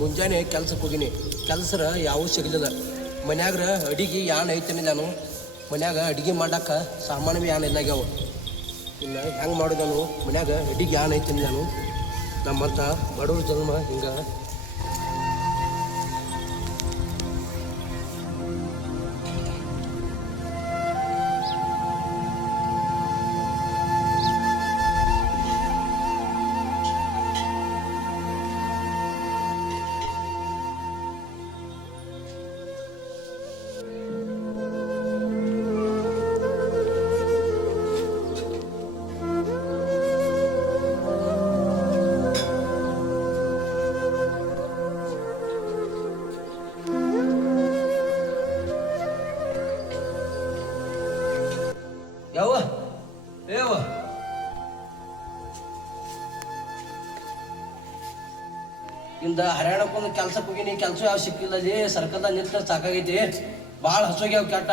ಮುಂಜಾನೆ ಕೆಲ್ಸಕ್ಕೆ ಹೋಗಿನಿ. ಕೆಲಸ ಯಾವ ಸಿಗಲಿಲ್ಲ. ಮನ್ಯಾಗ ಅಡಿಗೆ ಯಾನ್ ಐತೇನಿ. ನಾನು ಮನ್ಯಾಗ ಅಡುಗೆ ಮಾಡಕ್ಕೆ ಸಾಮಾನು ಭೀ ಯಾನ್ ಇಲ್ಲಾಗ್ಯಾವ. ಇನ್ನು ಹೆಂಗೆ ಮಾಡೋದು ನಾನು? ಮನ್ಯಾಗ ಅಡಿಗೆ ಯಾನ್ ಐತೇನಿ. ನಾನು ನಮ್ಮಂತ ಬಡವ್ರ ಜನ್ಮ ಹಿಂಗೆ. ಯಾವ ಏವ ಇಂದ ಹರ್ಯಾಣಕ್ಕೊಂದು ಕೆಲ್ಸಕ್ಕೆ ಹೋಗಿನಿ. ಕೆಲಸ ಯಾವ ಸಿಕ್ಕಿಲ್ಲ. ಅಲ್ಲಿ ಸರ್ಕಲ್ದಾಗ ನಿಂತ ಸಾಕಾಗೈತಿ. ಭಾಳ ಹಸೋಗ್ಯಾವ ಕ್ಯಾಟ.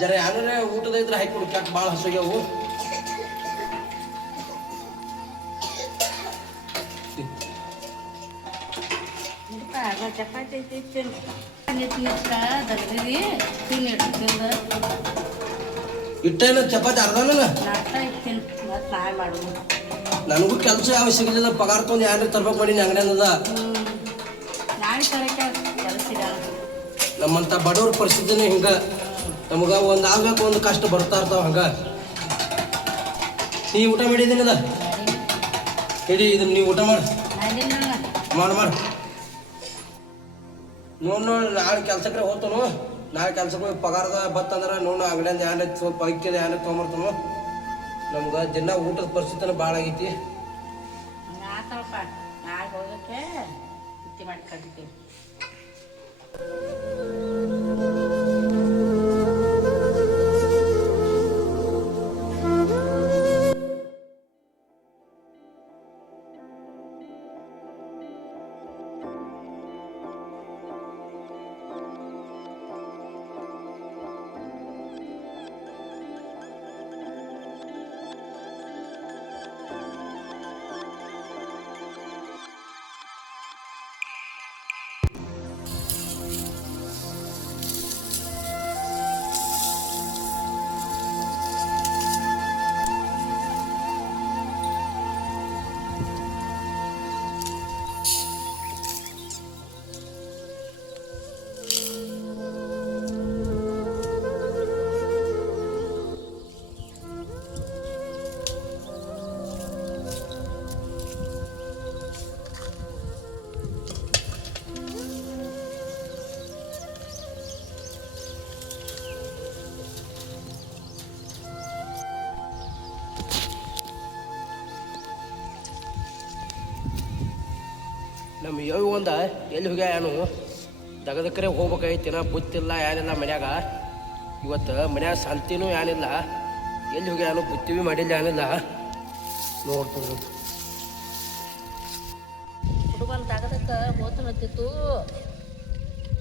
ಜರ ಯಾರೇ ಊಟದ ಇದ್ರೆ ಹಾಕಿಕೊಡು. ಕ್ಯಾಟ್ ಭಾಳ ಹಸೋಗ್ಯಾವು. ಚಪಾತಿ ಇಟ್ಟೇನ ಚಪಾತಿ ಅರ್ಧನ. ನನಗೂ ಕೆಲಸ ಯಾವ ಸಿಗಲಿಲ್ಲ. ಪಗಾರ ತೊಂದು ಯಾರು ತರ್ಬೇಕು ಮಾಡೀನಿ. ಅಂಗಡಿಯದ ನಮ್ಮಂತ ಬಡವ್ರ ಪರಿಸ್ಥಿತಿನೇ ಹಿಂಗ. ನಮಗ ಒಂದು ಆಗ್ಬೇಕು, ಒಂದು ಕಷ್ಟ ಬರ್ತಾ ಇರ್ತಾವ ಹಂಗ. ನೀ ಊಟ ಮಾಡಿದ್ದೀನಿದ ಹೇಳಿ. ಇದನ್ನ ನೀವು ಊಟ ಮಾಡಿ ಮಾಡಿ ನೋಡು. ನಾಳೆ ಕೆಲ್ಸಕ್ಕೆ ಹೋಗ್ತಾನು. ನಾಳೆ ಕೆಲ್ಸಕ್ಕೆ ಹೋಗಿ ಪಗಾರದ ಬತ್ತಂದ್ರೆ ನೋಡು ಅಂಗಡಿಯಿಂದ ಏನ ಸ್ವಲ್ಪ ಐಕ್ಯದ ಏನ ತೊಗೊಂಬರ್ತಾನು. ನಮ್ಗೆ ದಿನ ಊಟದ ಪರಿಸ್ಥಿತಿನ ಭಾಳ ಆಗೈತಿ. ನಾಳೆ ಹೋಗಕ್ಕೆ ಮಾಡಿ ಕಟ್ಟಿದ್ದೀವಿ. ನಮ್ಮ ಯವ್ ಒಂದ ಎಲ್ಲಿ ಹೋಗ್ಯ ಏನು ದಗದಕ್ಕರೆ ಹೋಗ್ಬೇಕಾಯ್ತಿನ ಬುತ್ತಿಲ್ಲ ಏನಿಲ್ಲ ಮನ್ಯಾಗ. ಇವತ್ತು ಮನ್ಯಾಗ ಶಾಂತಿನೂ ಏನಿಲ್ಲ. ಎಲ್ಲಿ ಹೋಗ್ಯ ಏನು ಬುತ್ತಿ ಭೀ ಮಾಡಿಲ್ಲ ಏನಿಲ್ಲ. ನೋಡ್ತೀನಿ ಹುಡುಗನ ದಗದಕ್ಕೆ ಹೋತನತ್ತಿತ್ತು.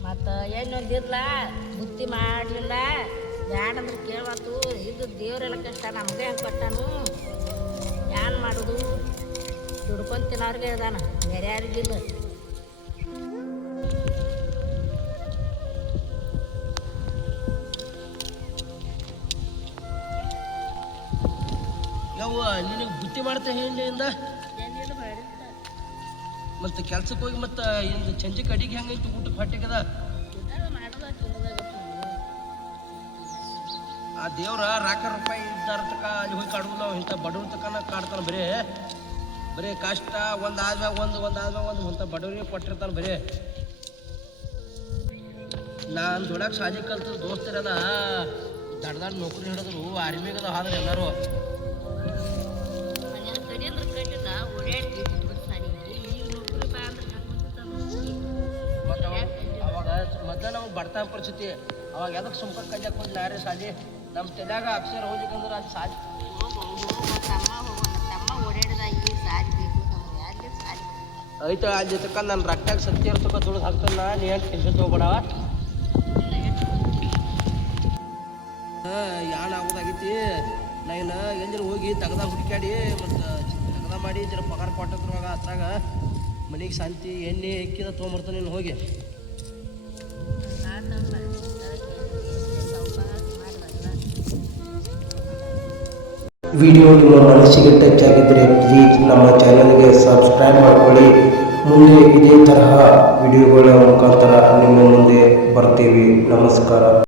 ಮತ್ತು ಏನೊಂದಿರಲ್ಲ ಬುತ್ತಿ ಮಾಡಲಿಲ್ಲ. ಯಾನಂದ್ರೆ ಕೇಳತ್ತು. ಇದು ದೇವರೆಲ್ಲ ಕಷ್ಟ ನಮಗೆ ಹೆಂಗೆ ಕೊಟ್ಟಾನು. ಏನ್ ಮಾಡೋದು? ದುಡ್ಕೊಂಡು ತಿನ್ನೋರ್ಗೆ ಇದಾನ, ಬೇರೆ ಯಾರಿಗಿಲ್ಲ. ಯವ್ವ ನಿನಗೆ ಬುತ್ತಿ ಮಾಡ್ತಾ ಹೇಳಿಂದ ಮತ್ತು ಕೆಲ್ಸಕ್ಕೆ ಹೋಗಿ ಮತ್ತು ಇಂದು ಸಂಜೆ ಕಡಿಗೆ ಹೆಂಗೈತಿ ಊಟಕ್ಕೆ ಹೊಟ್ಟೆಗದ. ಆ ದೇವ್ರ ರಾಕ ರೂಪಾಯಿ ಇದ್ದಾರ ತಕ ಅಲ್ಲಿ ಹೋಗಿ ಕಾಡುದು. ನಾವು ಇಂಥ ಬಡವ್ರ ತಕನ ಕಾಡ್ತಾನೆ. ಬರೀ ಕಷ್ಟ ಒಂದಾದ್ಮ್ಯಾಗ ಒಂದು ಅಂತ ಬಡವ್ರಿಗೆ ಕೊಟ್ಟಿರ್ತಾನೆ. ಬರೀ ನಾನು ದೊಡ್ಡಕ್ಕೆ ಶಾಲೆ ಕಲ್ತು ದೋಸ್ತರೆಲ್ಲ ದಡ್ಡ ನೌಕರಿ ಹಿಡಿದ್ರು. ಆರ್ಮಿಗದ ಆದ್ರೆ ಎಲ್ಲರೂ ಅವಾಗ ಮೊದಲ ನಮ್ಗೆ ಬಡತನ ಪರಿಸ್ಥಿತಿ. ಅವಾಗ ಎದಕ್ಕೆ ಸುಮ್ಕ ಕಲ್ಯಾಕ ಹೋಗಿ ನಾರೇ ಶಾಲೆ ನಮ್ಮ ತಲೆಯಾಗ ಅಕ್ಷರ ಹೋಗ್ಲಿಕ್ಕಂದ್ರೆ ಅದು ಸಾಲಿ ಐತ. ಅಲ್ಲಿ ತಕ್ಕ ನನ್ನ ರಕ್ತಾಗ ಸತ್ಯ ಇರ್ತಕ್ಕ ದುಡ್ದು ಹಾಕ್ತಾನ. ನೀ ಏನು ಟೆನ್ಷನ್ ತೊಗೊಬೇಡವ. ಯಾನ್ ಆಗೋದಾಗೈತಿ. ನಾನು ಎಲ್ಲಿ ಹೋಗಿ ತಗದ ಹುಡುಕ್ಯಾಡಿ ಮತ್ತು ತಗದ ಮಾಡಿ ಜರ ಪಗಾರ ಕೊಟ್ಟದ್ರವಾಗ ಅದ್ರಾಗ ಮನೆಗೆ ಶಾಂತಿ ಎಣ್ಣೆ ಎಕ್ಕಿದ ತೊಗೊಂಬರ್ತಾನೆ ನೀನು ಹೋಗಿ. ವಿಡಿಯೋ ನಿಮ್ಮ ಮನಸ್ಸಿಗೆ ಟಚ್ ಆಗಿದ್ದರೆ ಪ್ಲೀಸ್ ನಮ್ಮ ಚಾನಲ್ಗೆ ಸಬ್ಸ್ಕ್ರೈಬ್ ಮಾಡ್ಕೊಳ್ಳಿ. ಮುಂದೆ ಇದೇ ತರಹ ವಿಡಿಯೋಗಳ ಮುಖಾಂತರ ನಿಮ್ಮ ಮುಂದೆ ಬರ್ತೀವಿ. ನಮಸ್ಕಾರ.